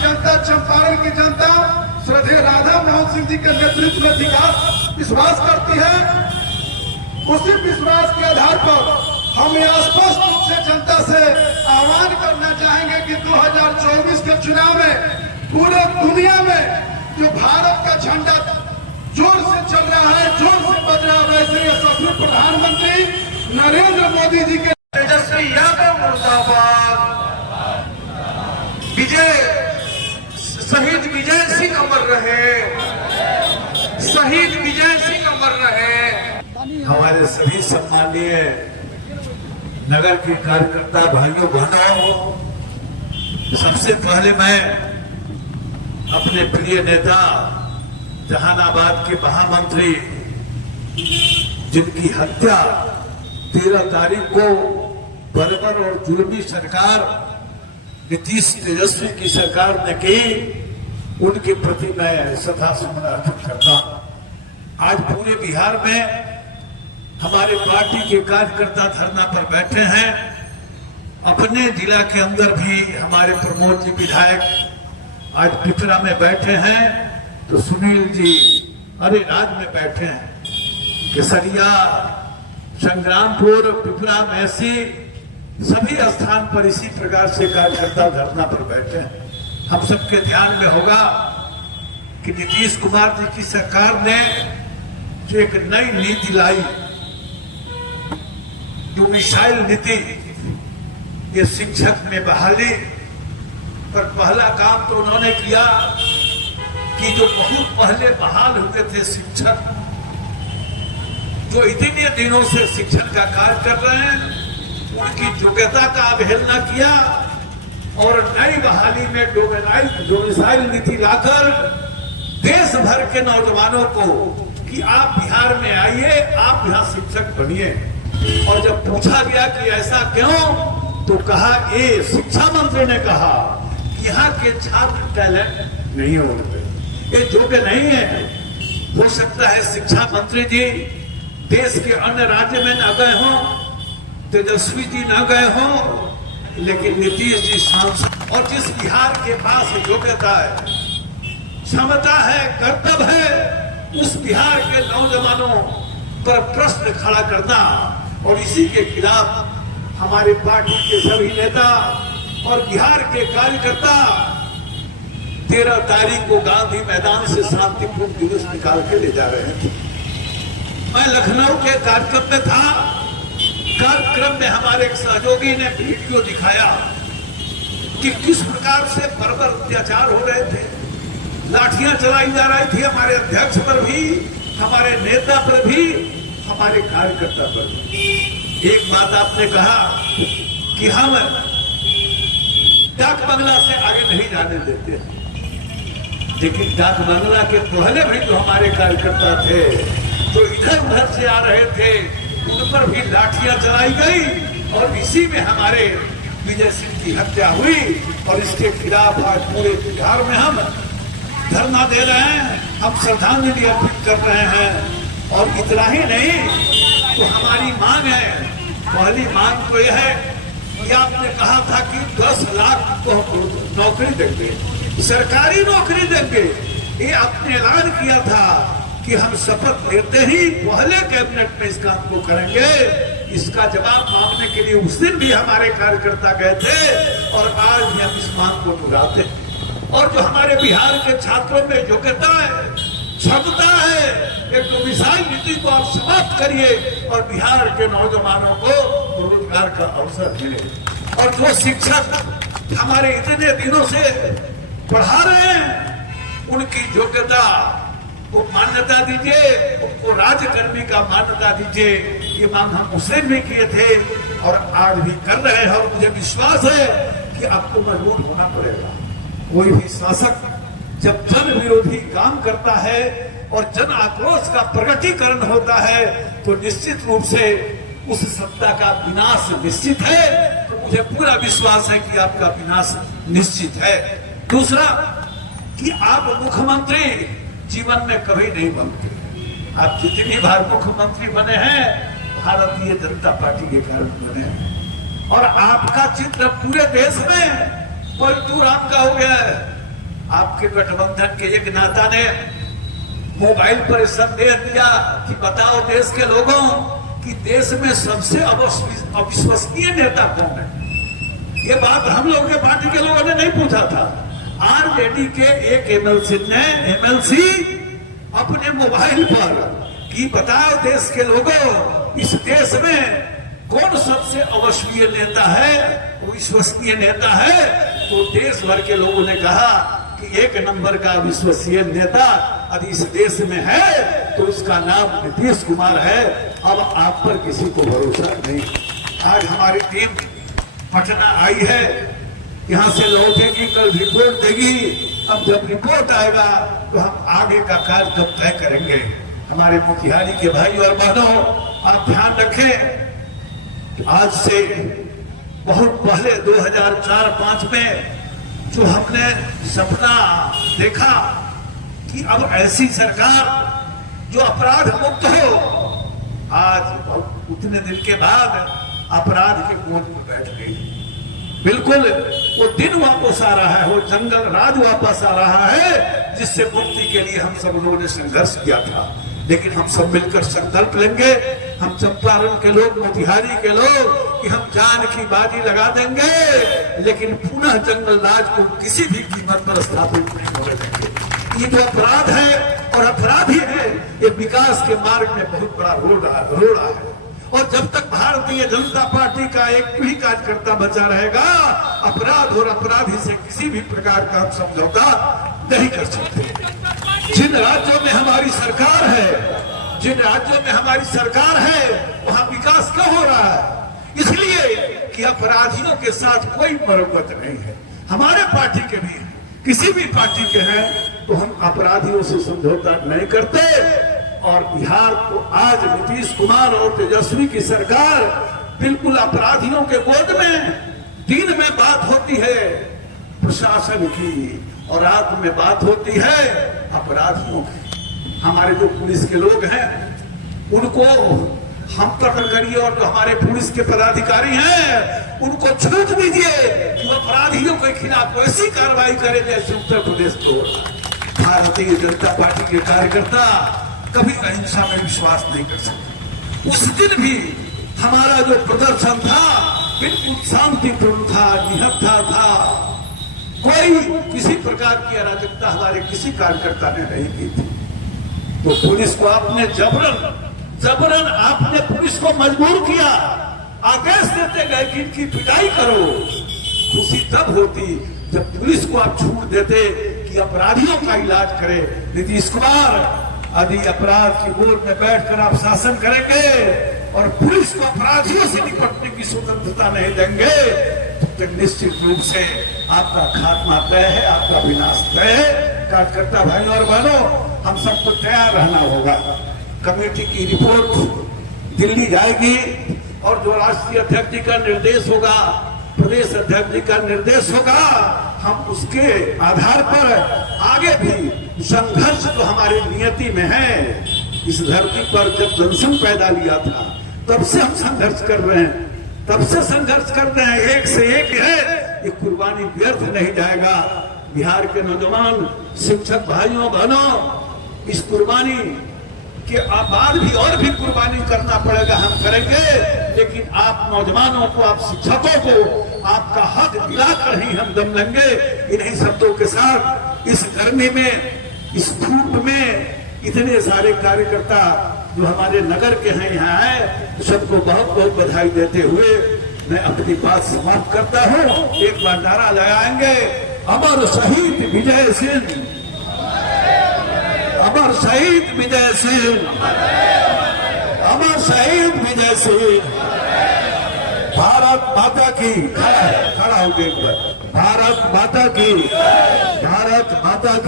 जनता, चंपारण की जनता श्रद्धेय राधा मोहन सिंह जी के नेतृत्व में विश्वास करती है। उसी विश्वास के आधार पर हम यह स्पष्ट रूप से जनता से आह्वान करना चाहेंगे कि 2024 के चुनाव में पूरे दुनिया में जो भारत का झंडा जोर से चल रहा है, जोर से बज रहा है, वैसे यशस्वी प्रधानमंत्री नरेंद्र मोदी जी के तेजस्वी यादव मुर्दाबाद, विजय शहीद विजय सिंह अमर रहे, शहीद विजय सिंह अमर रहे। हमारे सभी सम्मानीय नगर के कार्यकर्ता भाइयों बहनों, सबसे पहले मैं अपने प्रिय नेता जहानाबाद के महामंत्री जिनकी हत्या 13 तारीख को बर्बर और जुल्मी सरकार नीतीश तेजस्वी की सरकार ने की, उनके प्रति मैं श्रद्धा सुमन अर्पित करता हूं। आज पूरे बिहार में हमारे पार्टी के कार्यकर्ता धरना पर बैठे हैं। अपने जिला के अंदर भी हमारे प्रमोद जी विधायक आज पिपरा में बैठे हैं, तो सुनील जी अरेराज में बैठे हैं। केसरिया, संग्रामपुर, पिपरा, मैसी सभी स्थान पर इसी प्रकार से कार्यकर्ता धरना पर बैठे हैं। हम सबके ध्यान में होगा कि नीतीश कुमार जी की सरकार ने जो एक नई नीति लाई, जो मिसाइल नीति, ये शिक्षक में बहाली पर पहला काम तो उन्होंने किया कि जो बहुत पहले बहाल होते थे शिक्षक, जो इतने दिनों से शिक्षण का कार्य कर रहे हैं, उनकी योग्यता का अवहेलना किया और नई बहाली में डोमिसाइल नीति लाकर देश भर के नौजवानों को कि आप बिहार में आइए, आप यहाँ शिक्षक बनिए। और जब पूछा गया कि ऐसा क्यों, तो कहा, ये शिक्षा मंत्री ने कहा कि यहाँ के छात्र टैलेंट नहीं होते, ये योग्य नहीं है। हो सकता है शिक्षा मंत्री जी देश के अन्य राज्य में न गए हों, तेजस्वी जी न गए हों, लेकिन नीतीश जी सांसद, और जिस बिहार के पास योग्यता है, क्षमता है, कर्तव्य है, उस बिहार के नौजवानों पर प्रश्न खड़ा करना, और इसी के खिलाफ हमारे पार्टी के सभी नेता और बिहार के कार्यकर्ता 13 तारीख को गांधी मैदान से शांतिपूर्ण जुलूस निकाल के ले जा रहे थे। मैं लखनऊ के कार्यक्रम में था। कार्यक्रम में हमारे एक सहयोगी ने वीडियो दिखाया कि किस प्रकार से बर्बर अत्याचार हो रहे थे, लाठियां चलाई जा रही थी हमारे अध्यक्ष पर भी, हमारे नेता पर भी, हमारे कार्यकर्ता पर भी। एक बात आपने कहा कि हम डाक बंगला से आगे नहीं जाने देते, लेकिन डाक बंगला के पहले भी जो हमारे कार्यकर्ता थे, जो इधर उधर से आ रहे थे, उन पर भी लाठियां चलाई गई और इसी में हमारे विजय सिंह की हत्या हुई। और इसके खिलाफ आज पूरे बिहार में हम धरना दे रहे हैं, हम श्रद्धांजलि अर्पित कर रहे हैं। और इतना ही नहीं, तो हमारी मांग है, पहली मांग तो यह है कि आपने कहा था कि 10 लाख को नौकरी देंगे, सरकारी नौकरी देंगे। ये आपने ऐलान किया था कि हम शपथ लेते ही पहले कैबिनेट में इस काम को करेंगे। इसका जवाब मांगने के लिए उस दिन भी हमारे कार्यकर्ता गए थे और आज भी हम इस मांग को दोहराते हैं। और जो हमारे बिहार के छात्रों में योग्यता है, क्षमता है, एक डोमिसाइल नीति को आप समाप्त करिए और बिहार के नौजवानों को रोजगार का अवसर मिले। और जो शिक्षक हमारे इतने दिनों से पढ़ा रहे हैं, उनकी योग्यता को मान्यता दीजिए, उनको राज्य करने का मान्यता दीजिए। ये मांग हम उस दिन भी किए थे और आज भी कर रहे हैं। और मुझे विश्वास है कि आपको मजबूत होना पड़ेगा। कोई भी शासक जब जन विरोधी काम करता है और जन आक्रोश का प्रकटीकरण होता है, तो निश्चित रूप से उस सत्ता का विनाश निश्चित है। तो मुझे पूरा विश्वास है कि आपका विनाश निश्चित है। दूसरा कि आप मुख्यमंत्री जीवन में कभी नहीं बनते। आप जितनी बार मुख्यमंत्री बने हैं, भारतीय जनता पार्टी के कारण बने हैं। और आपका चित्र पूरे देश में पलटू राम का हो गया है, आपके गठबंधन के एक नेता ने मोबाइल पर संदेश दिया कि बताओ देश के लोगों कि देश में सबसे अविश्वसनीय नेता कौन है। ये बात हम लोग के पार्टी के लोगों ने नहीं पूछा था। आरजेडी के एक एमएलसी अपने मोबाइल पर कि बताओ देश के लोगों इस देश में कौन सबसे अविश्वसनीय नेता है, विश्वसनीय नेता है। तो देश भर के लोगों ने कहा कि एक नंबर का विश्वसनीय नेता यदि इस देश में है तो इसका नाम नीतीश कुमार है। अब आप पर किसी को भरोसा नहीं। आज हमारी टीम पटना आई है, यहाँ से लौटेगी, कल रिपोर्ट देगी। अब जब रिपोर्ट आएगा तो हम आगे का कार्य तय करेंगे। हमारे मोतिहारी के भाई और बहनों, आप ध्यान रखें, आज से बहुत पहले 2004-05 में जो हमने सपना देखा कि अब ऐसी सरकार जो अपराध मुक्त हो, आज उतने दिन के बाद अपराध के गोद में बैठ गई। बिल्कुल वो दिन वापस आ रहा है, वो जंगल राज वापस आ रहा है जिससे मुक्ति के लिए हम सब लोगों ने संघर्ष किया था। लेकिन हम सब मिलकर संकल्प लेंगे, हम चंपारण के लोग, मोतिहारी के लोग, कि हम जान की बाजी लगा देंगे, लेकिन पुनः जंगल राज को किसी भी कीमत पर स्थापित नहीं होने देंगे। ये जो अपराध है और अपराधी है, ये विकास के मार्ग में बहुत बड़ा रोड़ा है। और जब तक भारतीय जनता पार्टी का एक भी कार्यकर्ता बचा रहेगा, अपराध और अपराधी से किसी भी प्रकार का हम समझौता नहीं कर सकते। जिन राज्यों में हमारी सरकार है, वहां विकास क्यों हो रहा है? इसलिए कि अपराधियों के साथ कोई मरम्मत नहीं है। हमारे पार्टी के भी, किसी भी पार्टी के हैं, तो हम अपराधियों से समझौता नहीं करते। और बिहार को आज नीतीश कुमार और तेजस्वी की सरकार बिल्कुल अपराधियों के गोद में, दिन में बात होती है प्रशासन की और रात में बात होती है अपराधियों की। हमारे जो पुलिस के लोग हैं उनको हम पकड़ करिए, और जो हमारे पुलिस के पदाधिकारी हैं उनको छूट दीजिए कि वो अपराधियों के खिलाफ वैसी कार्रवाई करें जैसे उत्तर प्रदेश को। भारतीय जनता पार्टी के कार्यकर्ता कभी अहिंसा में विश्वास नहीं कर सकते। उस दिन भी हमारा जो प्रदर्शन था बिल्कुल शांतिपूर्ण था, निहत्था था। कोई किसी प्रकार की अराजकता हमारे किसी कार्यकर्ता ने नहीं की थी। तो पुलिस को आपने जबरन आपने पुलिस को मजबूर किया, आदेश देते गए कि इनकी पिटाई करो। खुशी तब होती जब पुलिस को आप छूट देते कि अपराधियों का इलाज करे। नीतीश कुमार यदि अपराध की गोद में बैठकर आप शासन करेंगे और पुलिस को अपराधियों से निपटने की स्वतंत्रता नहीं देंगे, तो निश्चित रूप से आपका खात्मा तय है, आपका विनाश तय है। कार्यकर्ता भाई और बहनों, हम सबको तैयार रहना होगा। कमेटी की रिपोर्ट दिल्ली जाएगी और जो राष्ट्रीय अध्यक्ष जी का निर्देश होगा, प्रदेश अध्यक्ष जी का निर्देश होगा, हम उसके आधार पर आगे भी संघर्ष जो हमारी नियति में है, इस धरती पर जब जनसंघ पैदा लिया था तब से हम संघर्ष कर रहे हैं, एक से एक है। ये कुर्बानी व्यर्थ नहीं जाएगा। बिहार के नौजवान शिक्षक भाइयों बहनों, इस कुर्बानी के बाद भी और भी कुर्बानी करना पड़ेगा, हम करेंगे। लेकिन आप नौजवानों को, आप शिक्षकों को आपका हक दिलाकर ही हम दम लेंगे। इन्हीं शब्दों के साथ इस गर्मी में, इस धूप में इतने सारे कार्यकर्ता जो हमारे नगर के हैं यहाँ आए, सबको बहुत बहुत बधाई देते हुए मैं अपनी बात समाप्त करता हूँ। एक बार नारा लगाएंगे, अमर शहीद विजय सिंह, अमर शहीद विजय सिंह, अमर शहीद विजय सिंह। भारत माता की, खड़ा हो गए, भारत माता की, भारत माता की।